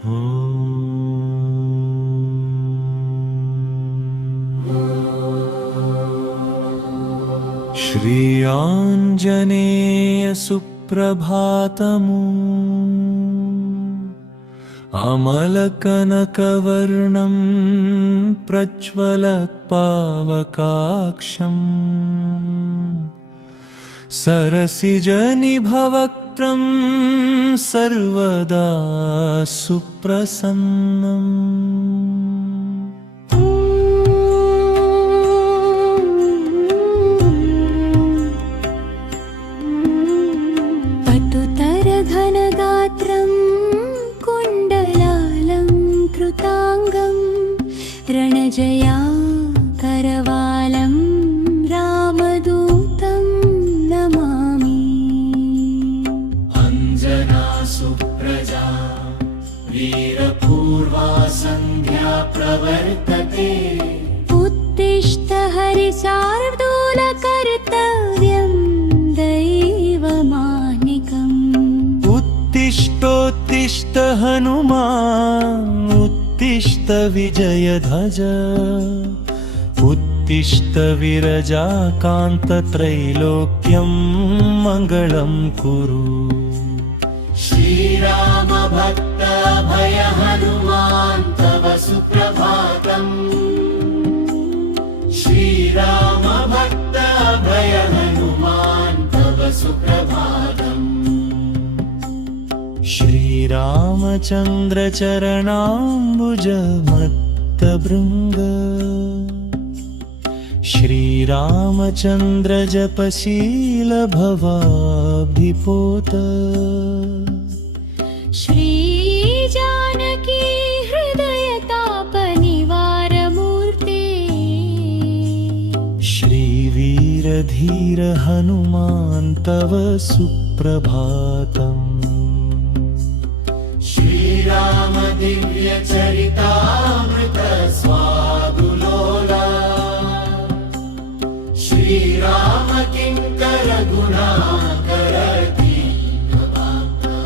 श्री आञ्जनेय सुप्रभातमु अमलकनकवर्णं प्रज्वलत्पावकाक्षम् सरसिजनिभवक्त्रं सर्वदा सुप्रसन्नम्। पटुतरघनगात्रं कुण्डलालङ्कृताङ्गं रणजया करवालं रामदूतं नमामि। अञ्जना सुप्रजा वीरपूर्वा सन्ध्या प्रवर्तते। उत्तिष्ठ हरिशार्दूलकर्तव्यं दैवमानिकम्। उत्तिष्ठोत्तिष्ठ हनुमान् उत्तिष्ठ विजयध्वज उत्तिष्ठ विरजाकान्तत्रैलोक्यं मङ्गलं कुरु। श्रीराम भक्त अभय हनुमान् तव सुप्रभातम्। श्रीराम भक्त अभय हनुमान् तव सुप्रभातम्। श्रीरामचन्द्र चरणाम्बुज मत्तभृङ्ग श्रीरामचन्द्र जपशील भवाभिपोत। श्रीजानकी हृदयतापनिवारमूर्ते। श्रीवीरधीर हनुमान् तव सुप्रभातम्। श्रीराम दिव्य चरितामृत स्वादुलोला। श्रीराम किङ्कर गुणाकर दीनवाक्ता।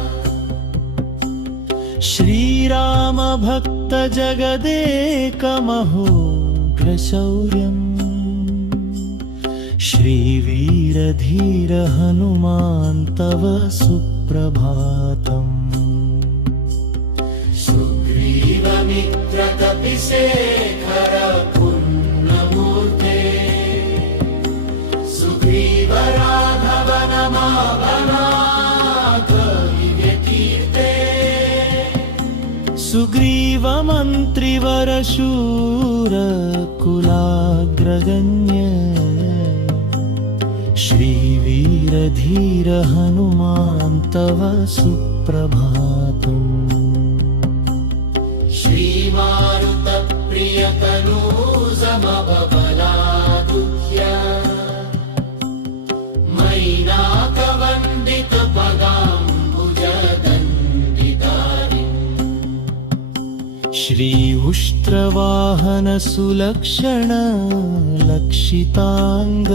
श्रीराम भक्त जगदेकमहोग्रशौर्यम् श्रीवीरधीर हनुमान् तव सुप्रभातम्। सुग्रीवमित्रकपिशेखर पुण्यमूर्ते। सुग्रीव राघव नमावनाथ दिव्यकीर्ते। सुग्रीव मन्त्रिवर शूर कुलाग्रगण्य श्रीवीरधीर हनुमान् तव सुप्रभातम्। श्रीमारुतप्रियतनूजमबलादुह्य मैनाकवन्दितपदाम्बुजदण्डितारिम्। श्री उष्ट्रवाहन सुलक्षण लक्षितांग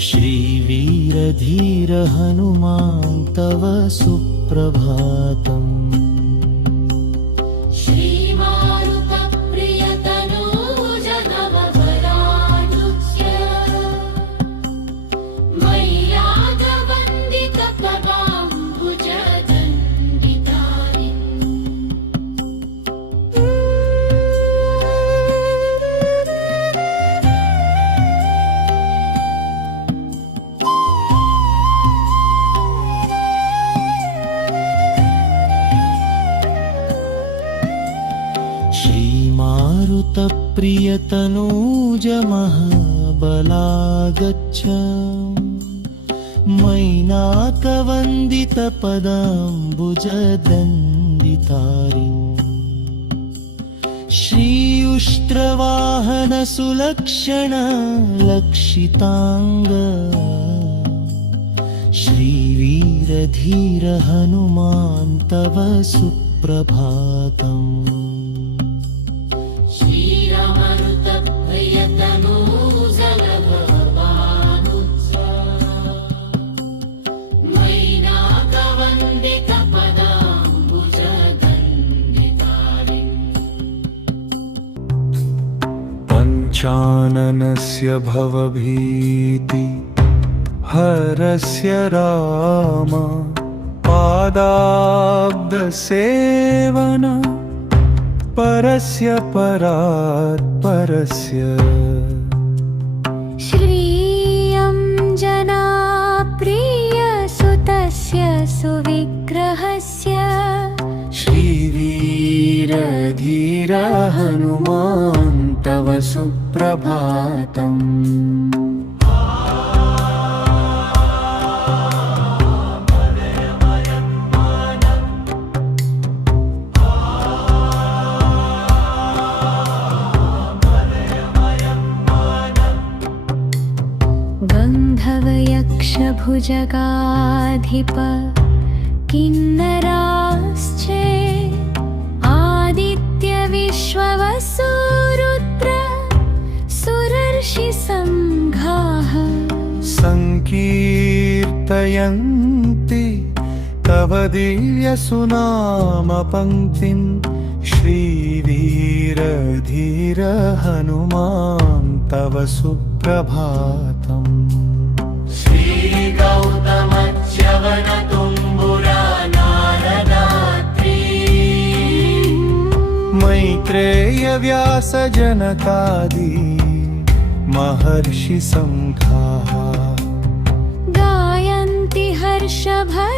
श्रीवीरधीर हनुमान् तव सुप्रभातम्। प्रियतनूज महाबलागच्छ मैनाकवन्दितपदाम्बुजदण्डितारिम्। श्री उष्ट्रवाहन सुलक्षण लक्षितांग श्रीवीरधीर हनुमान् तव सुप्रभातम्। मैनाकवन्दितपदाम्बुज पञ्चाननस्य भवभीति हरस्य राम पादाब्दसेवन परस्य परात् परस्य श्रियं जनाप्रियसुतस्य सुविग्रहस्य श्रीवीरधीर हनुमान् तव सुप्रभातम् गन्धर्वयक्षभुजगाधिप किन्नराश्चे आदित्यविश्ववसुरुद्र सुरर्षिसङ्घाः सङ्कीर्तयन्ति तव दिव्यसुनामपङ्क्तिं श्रीवीरधीर हनुमान् तव सुप्रभातम् श्रीगौतमच्यवनतुम्बुरा नारदात्री मैत्रेय व्यासजनकादि महर्षिसङ्घाः गायन्ति हर्षभरितास्तव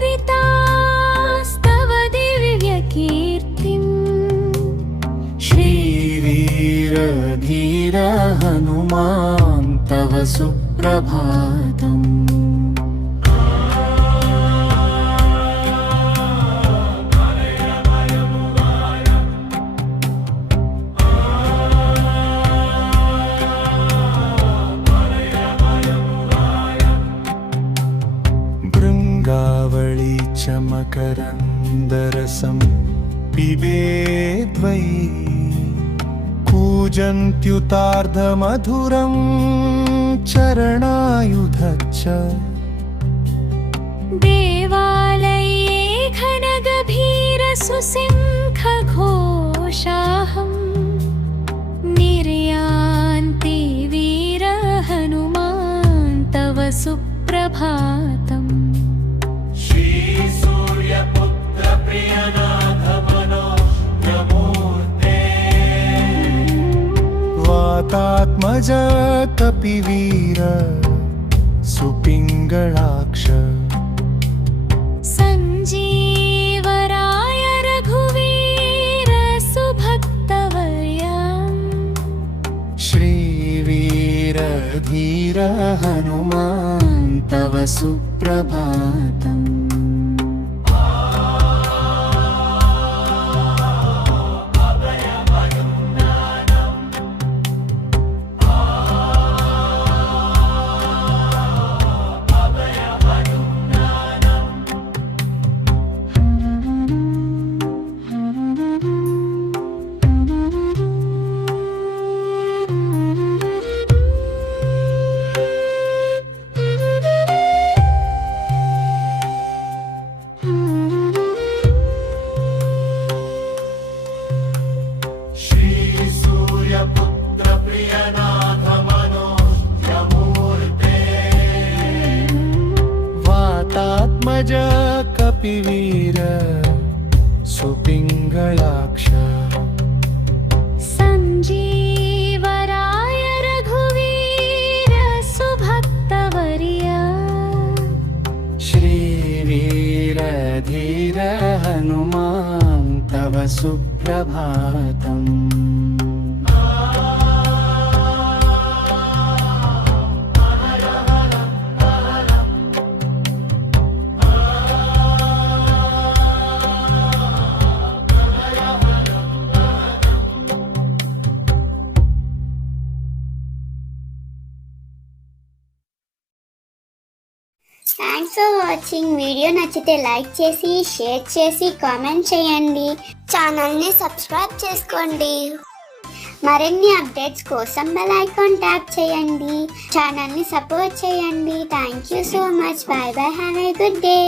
दिव्यकीर्तिम् श्रीवीरधीर हनुमान् तव सुप्रभातम् भृङ्गावळी च मकरन्दरसं पिबेद्वै कूजन्त्युतार्धमधुरं चरणायुधच्च देवालये घनगभीरसुसिंहघोषाहं निर्यान्ति वीर हनुमान् तव सुप्रभातम् श्रीसूर्यपुत्र प्रियनाथ मनोज्ञमूर्ते वातात्मज कपिवीर सुपिङ्गळाक्ष सञ्जीवराय रघुवीर सुभक्तवर्या श्रीवीरधीर हनुमान् तव सुप्रभातम् श्रीसूर्यपुत्र प्रियनाथ मनोज्ञमूर्ते वातात्मज कपिवीर सुपिङ्गळाक्ष सञ्जीवराय रघुवीर सुभक्तवर्या श्रीवीरधीर हनुमान् तव सुप्रभातम् థ్యాంక్స్ ఫర్ వాచింగ్. వీడియో నచ్చితే లైక్ చేసి షేర్ చేసి కామెంట్ చేయండి. ఛానల్ని సబ్స్క్రైబ్ చేసుకోండి. మరిన్ని అప్డేట్స్ కోసం బెల్ ఐకాన్ ట్యాప్ చేయండి. ఛానల్ని సపోర్ట్ చేయండి. Thank you so much. By by. Have a good day.